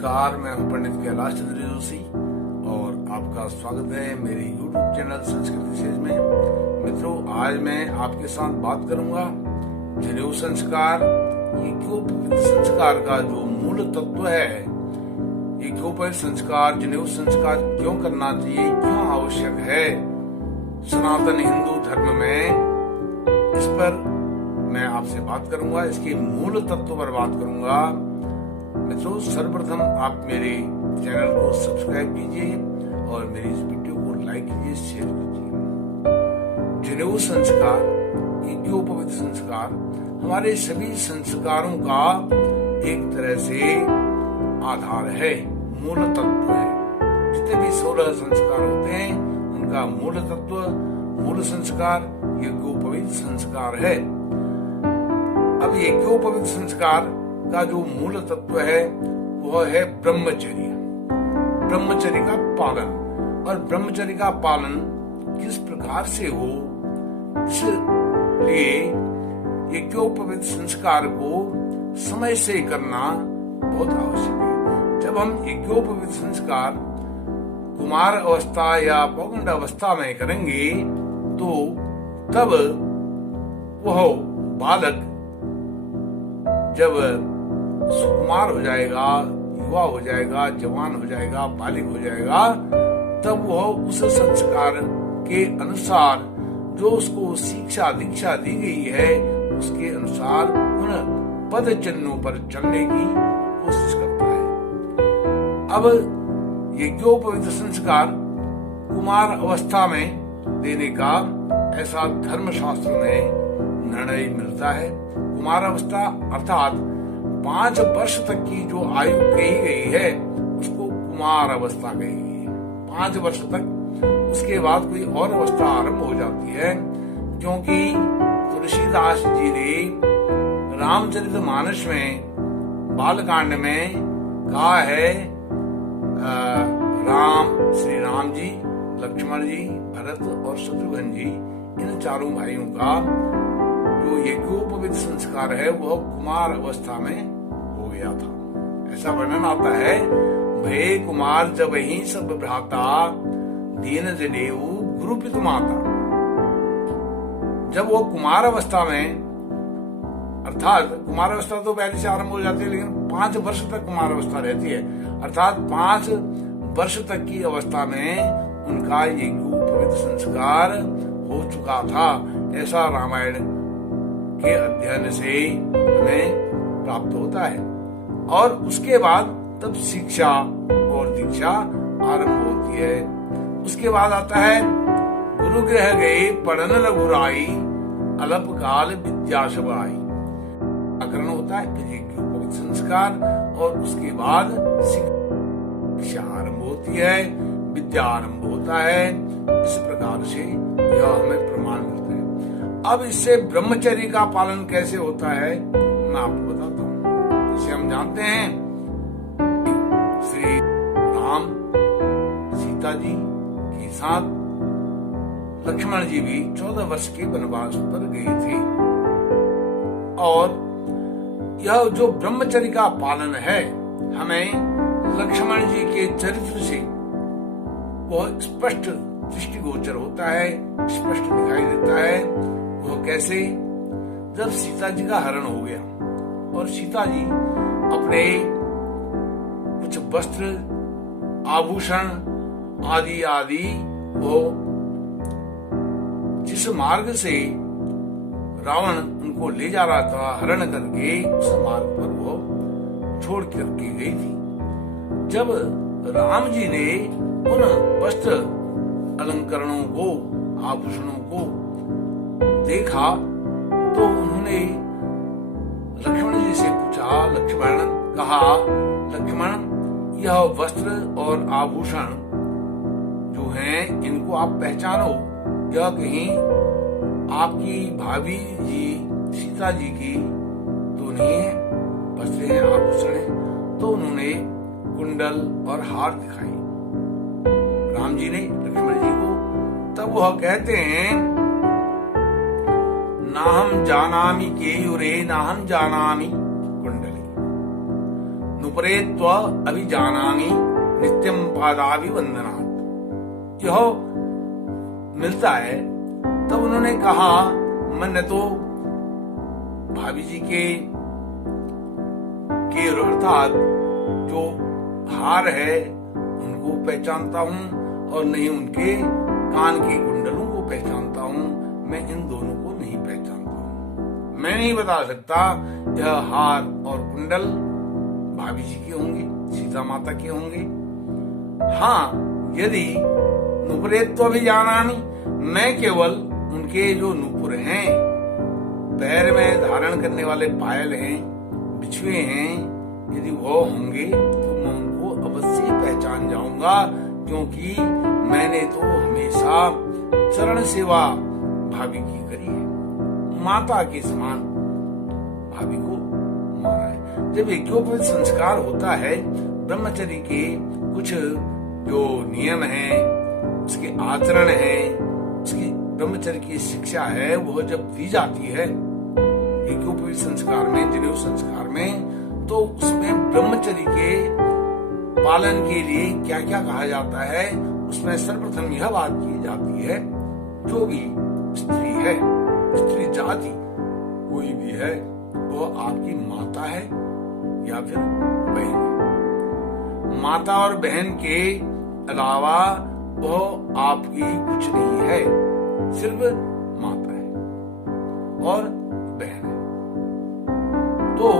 नमस्कार, मैं हूं पंडित कैलाश चंद्र जोशी और आपका स्वागत है मेरे YouTube चैनल संस्कृति सेज में। मित्रों, आज मैं आपके साथ बात करूंगा जनेऊ संस्कार, यज्ञोपवीत संस्कार का जो मूल तत्व है। यज्ञोपवीत संस्कार, जनेऊ संस्कार क्यों करना चाहिए, क्यों आवश्यक है सनातन हिंदू धर्म में, इस पर मैं आपसे बात करूंगा। इसके मूल तत्व पर बात करूंगा। मित्रों, सर्वप्रथम आप मेरे चैनल को सब्सक्राइब कीजिए और मेरी इस वीडियो को लाइक कीजिए, शेयर कीजिए। जनेऊ संस्कार, यज्ञोपवीत संस्कार हमारे सभी संस्कारों का एक तरह से आधार है, मूल तत्व है। जितने भी 16 संस्कार होते हैं उनका मूल तत्व, मूल संस्कार यज्ञोपवीत संस्कार है। अब यज्ञोपवीत संस्कार का जो मूल तत्व है वह है ब्रह्मचर्य, ब्रह्मचर्य का पालन। और ब्रह्मचर्य का पालन किस प्रकार से हो, इसलिए यज्ञोपवीत संस्कार को समय से करना बहुत आवश्यक है। जब हम यज्ञोपवीत संस्कार कुमार अवस्था या पौगंड अवस्था में करेंगे तो तब वह बालक जब सुकुमार हो जाएगा, युवा हो जाएगा, जवान हो जाएगा, बालिग हो जाएगा, तब वह उस संस्कार के अनुसार जो उसको शिक्षा दीक्षा दी गई है उसके अनुसार उन पद चिन्हों पर चलने की कोशिश करता है। अब यज्ञोपवीत संस्कार कुमार अवस्था में देने का ऐसा धर्मशास्त्र में निर्णय मिलता है। कुमार अवस्था अर्थात 5 वर्ष तक की जो आयु कही गई है उसको कुमार अवस्था कही गई है। 5 वर्ष तक, उसके बाद कोई और अवस्था आरंभ हो जाती है, क्योंकि तुलसीदास जी ने रामचरितमानस में बालकांड में कहा है, श्री राम जी, लक्ष्मण जी, भरत और शत्रुघ्न जी, इन चारों भाइयों का जो यज्ञोपवीत संस्कार है वह कुमार अवस्था में हो गया था। ऐसा वर्णन आता है, भय कुमार जब ही सब भ्राता, दीन जनेऊ गुरु पितु माता। जब वो कुमार अवस्था में, अर्थात कुमार अवस्था तो पहले से आरंभ हो जाती है, लेकिन 5 वर्ष तक कुमार अवस्था रहती है, अर्थात 5 वर्ष तक की अवस्था में उनका यज्ञोपवीत संस्कार हो चुका था। ऐसा रामायण के अध्ययन से हमें प्राप्त होता है। और उसके बाद तब शिक्षा और दीक्षा आरंभ होती है। उसके बाद आता है, गुरु गृह गए पढ़न रघुराई, अल्प काल विद्या सबाई। व्याकरण होता है, फिर यज्ञोपवीत संस्कार, और उसके बाद शिक्षा आरंभ होती है, विद्या आरंभ होता है। इस प्रकार से यह हमें प्रमाण मिलता है। अब इससे ब्रह्मचर्य का पालन कैसे होता है मैं आपको बताता हूँ। जैसे हम जानते हैं श्री राम सीता जी के साथ लक्ष्मण जी भी 14 वर्ष के वनवास पर गए थे, और यह जो ब्रह्मचर्य का पालन है हमें लक्ष्मण जी के चरित्र से वह स्पष्ट दृष्टिगोचर होता है, स्पष्ट दिखाई देता है। वो कैसे, जब सीता जी का हरण हो गया और सीता जी अपने कुछ वस्त्र, आभूषण आदि आदि वो जिस मार्ग से रावण उनको ले जा रहा था हरण करके, उस मार्ग पर वो छोड़ करके गई थी। जब राम जी ने उन वस्त्र अलंकरणों को, आभूषणों को देखा तो उन्होंने लक्ष्मण जी से पूछा, लक्ष्मण यह वस्त्र और आभूषण जो हैं इनको आप पहचानो, यह कहीं आपकी भाभी जी सीता जी की तो नहीं है, वस्त्र हैं, आभूषण हैं। तो उन्होंने कुंडल और हार दिखाई राम जी ने लक्ष्मण जी को। तब वह कहते हैं, नाहम जानामि केयूरे नाहम जानामि कुंडली। नुपरे त्व अभिजानामि नित्यम पादाभिवंदनात्। यह मिलता है। तब उन्होंने कहा, मैंने तो भाभी जी के अर्थात जो हार है उनको पहचानता हूँ और नहीं उनके कान के कुंडलों को पहचानता हूँ। मैं इन दोनों को नहीं पहचानता हूँ। मैं नहीं बता सकता यह हार और कुंडल भाभी जी के होंगे, सीता माता के होंगे। हाँ, यदि नुपुरेत्व भी जानामि, मैं केवल उनके जो नुपुर हैं, पैर में धारण करने वाले पायल हैं, बिछुए हैं, यदि वो होंगे तो मैं उनको अवश्य पहचान जाऊंगा, क्योंकि मैंने तो हमेशा चरण सेवा भाभी की करी है, माता के समान भाभी को माना है। जब यज्ञोपवीत संस्कार होता है, ब्रह्मचर्य के कुछ जो नियम हैं, उसके आचरण हैं, उसकी ब्रह्मचर्य की शिक्षा है, वो जब दी जाती है यज्ञोपवीत संस्कार में, जनेऊ संस्कार में, तो उसमें ब्रह्मचर्य के पालन के लिए क्या क्या कहा जाता है, उसमें सर्वप्रथम यह बात की जाती है, जो भी स्त्री है, स्त्री जाति कोई भी है, वो आपकी माता है या फिर बहन है। माता और बहन के अलावा वो आपकी कुछ नहीं है, सिर्फ माता है और बहन है। तो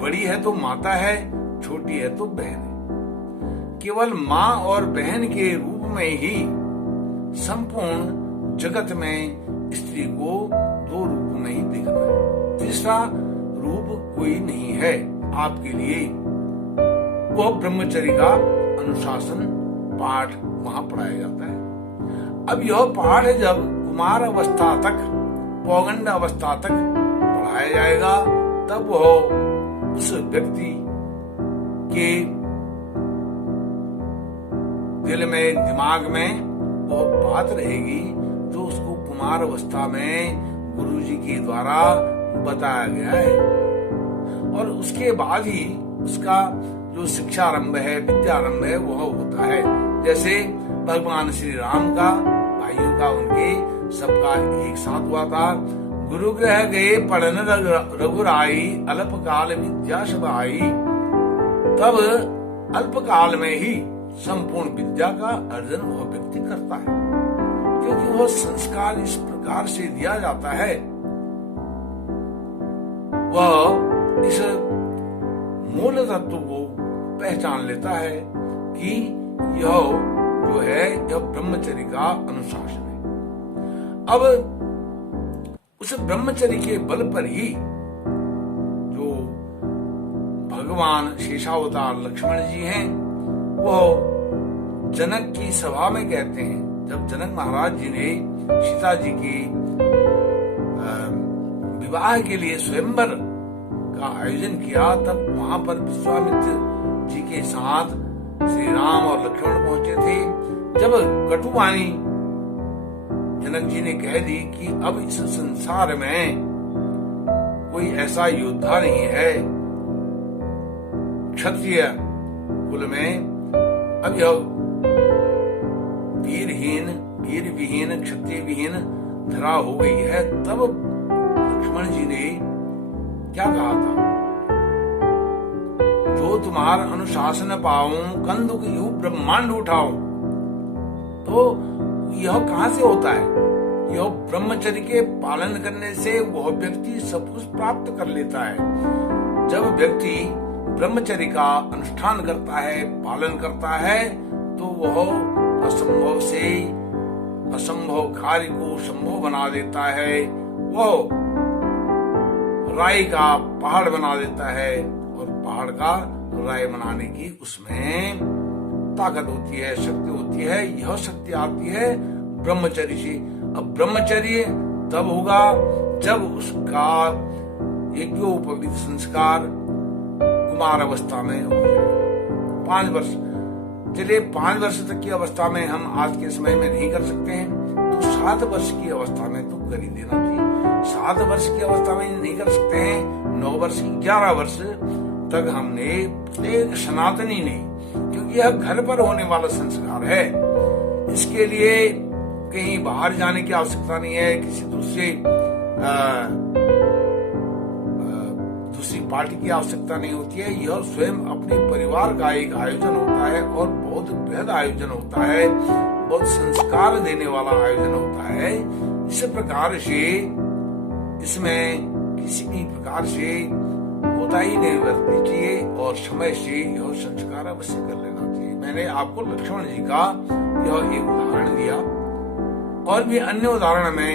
बड़ी है तो माता है, छोटी है तो बहन है। केवल माँ और बहन के रूप में ही संपूर्ण जगत में स्त्री को दो रूप में ही देखना है, तीसरा रूप कोई नहीं है आपके लिए। वह ब्रह्मचर्य का अनुशासन पाठ वहां पढ़ाया जाता है। अब यह पाठ जब कुमार अवस्था तक, पौगंड अवस्था तक पढ़ाया जाएगा, तब वह उस व्यक्ति के दिल में, दिमाग में वो बात रहेगी जो उसको कुमार अवस्था में गुरुजी के द्वारा बताया गया है। और उसके बाद ही उसका जो शिक्षारंभ है, विद्यारंभ है, वह होता है। जैसे भगवान श्री राम का, भाइयों का, उनके सबका एक साथ हुआ था। गुरु गृह गए पढ़न रघुराई, अल्प काल विद्या सब आई। तब अल्प काल में ही संपूर्ण विद्या का अर्जन वह व्यक्ति करता है, क्योंकि वह संस्कार इस प्रकार से दिया जाता है, वह इस मूल तत्व को पहचान लेता है कि यह जो है, यह ब्रह्मचर्य का अनुशासन है। अब उस ब्रह्मचर्य के बल पर ही जो भगवान शेषावतार लक्ष्मण जी हैं, वो जनक की सभा में कहते हैं, जब जनक महाराज जी ने सीता जी के विवाह के लिए स्वयंवर का आयोजन किया, तब वहां पर विश्वामित्र जी के साथ श्री राम और लक्ष्मण पहुंचे थे। जब कटुवाणी जनक जी ने कह दी कि अब इस संसार में कोई ऐसा योद्धा नहीं है क्षत्रिय कुल में, अब यह वीरहीन, वीर विहीन, क्षत्रिय विहीन धरा हो गई है, तब लक्ष्मण जी ने क्या कहा था, जो तुम्हारा अनुशासन पाऊं, कंदुक यू ब्रह्मांड उठाऊं। तो यह कहां से होता है? यह ब्रह्मचर्य के पालन करने से वह व्यक्ति सब कुछ प्राप्त कर लेता है। जब व्यक्ति ब्रह्मचर्य का अनुष्ठान करता है, पालन करता है, तो वह असंभव से असंभव कार्य को संभव बना देता है। वह राय का पहाड़ बना देता है और पहाड़ का राय बनाने की उसमें ताकत होती है, शक्ति होती है। यह शक्ति आती है ब्रह्मचर्य से। अब ब्रह्मचर्य तब होगा जब उसका यज्ञोपवीत संस्कार कुमार अवस्था में हो जाए। 5 वर्ष, चलिए 5 वर्ष तक की अवस्था में हम आज के समय में नहीं कर सकते हैं, तो 7 वर्ष की अवस्था में तो कर ही देना चाहिए। 7 वर्ष की अवस्था में नहीं कर सकते हैं, 9 वर्ष, 11 वर्ष, तक हमने प्रत्येक सनातनी ने, क्योंकि यह घर पर होने वाला संस्कार है, इसके लिए कहीं बाहर जाने की आवश्यकता नहीं है, किसी दूसरी पार्टी की आवश्यकता नहीं होती है। यह स्वयं अपने परिवार का एक आयोजन होता है और बहुत बृहद आयोजन होता है, बहुत संस्कार देने वाला आयोजन होता है। इस प्रकार से इसमें किसी भी प्रकार से कोताही नहीं बरतनी चाहिए और समय से यह संस्कार अवश्य कर लेना चाहिए। मैंने आपको लक्ष्मण जी का यह एक उदाहरण दिया, और भी अन्य उदाहरण में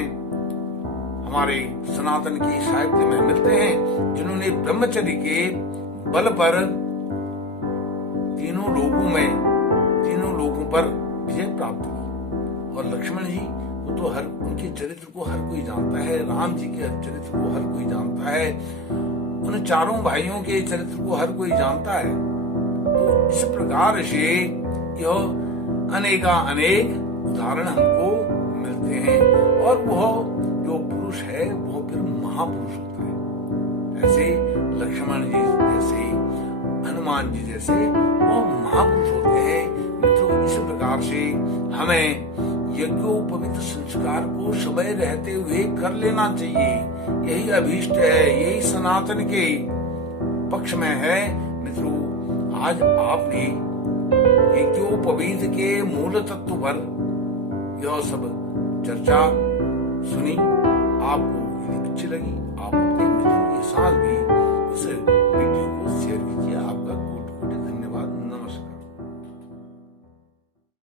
हमारे सनातन की साहित्य में मिलते हैं, जिन्होंने ब्रह्मचर्य के बल पर तीनों लोगों पर विजय प्राप्त की। और लक्ष्मण जी को तो उनके चरित्र को हर कोई जानता है, राम जी के चरित्र को हर कोई जानता है, उन चारों भाइयों के चरित्र को हर कोई जानता है। तो इस प्रकार से यह अनेक उदाहरण हमको मिलते हैं, और वह जो पुरुष है वो फिर महापुरुष होता है। ऐसे लक्ष्मण जी जैसे, हनुमान जी जैसे वो महापुरुष होते हैं। मित्रों, इस प्रकार से हमें यज्ञोपवीत संस्कार को समय रहते हुए कर लेना चाहिए। यही अभीष्ट है, यही सनातन के पक्ष में है। मित्रों, आज आपने यज्ञोपवीत के मूल तत्व पर यह सब चर्चा सुनी। आपको यदि अच्छी लगी, आप अपने मित्रों के साथ भी इस